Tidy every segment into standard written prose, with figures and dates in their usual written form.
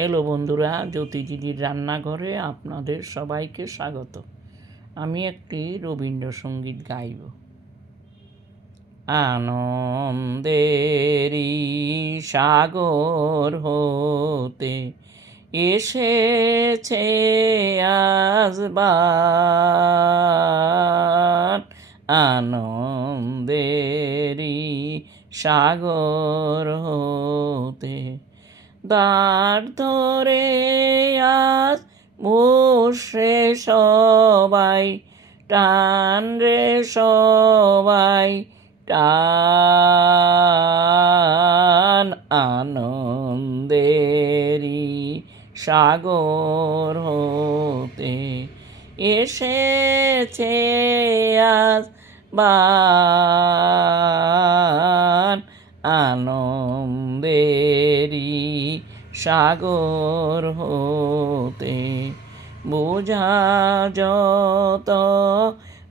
Hello বন্ধুরা, জ্যোতিদিদির রান্নাঘরে আপনাদের সবাইকে স্বাগত। আমি একটি রবীন্দ্রসঙ্গীত গাইব। আনন্দেরই সাগর হতে এসেছে আজবার, আনন্দেরই সাগর হতে দাঁড় ধরে আজ বসে সবাই, টান রে সবাই টান, আনন্দেরই সাগর হতে এসেছে আজ বার, আনন্দেরই সাগর হতে বোঝা যত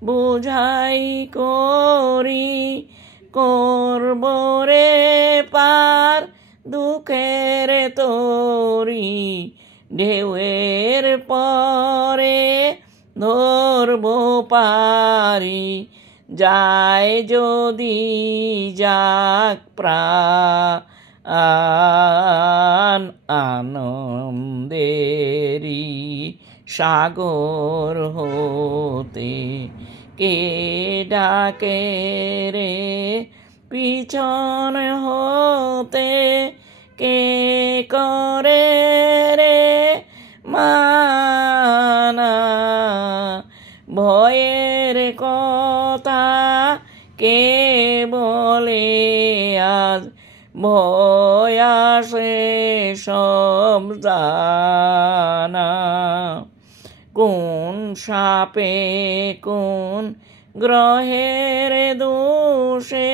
বোঝাই করি, করব রে পার দুঃখের তরি, ঢেউয়ের পরে ধরব পারি, যায় যদি যাক প্রাণ, আনন্দেরই সাগর হতে কে ডাকে রে পিছন হতে, কে করে রে মানা, ভয়ের কথা কে বলে আজ, ভয় আসে সব জানা, কোন সাপে কোন গ্রহের দোষে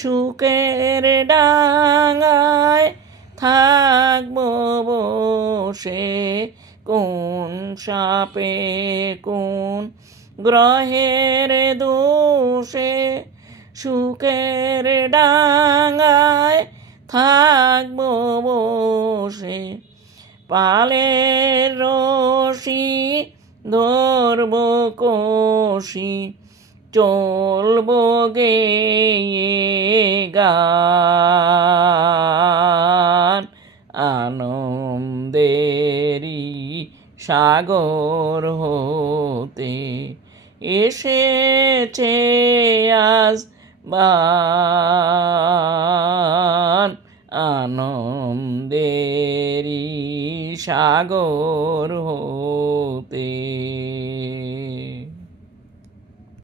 সুখের ডাঙায় থাকবো বসে, কোন সাপে কোন গ্রহের দোষে সুখের ডাঙায় থাকবো বসে, পালের রশি ধরব কষি, চলবো গেয়ে গান, আনন্দেরই সাগর হতে এসেছে আজ বার, আনন্দেরই সাগর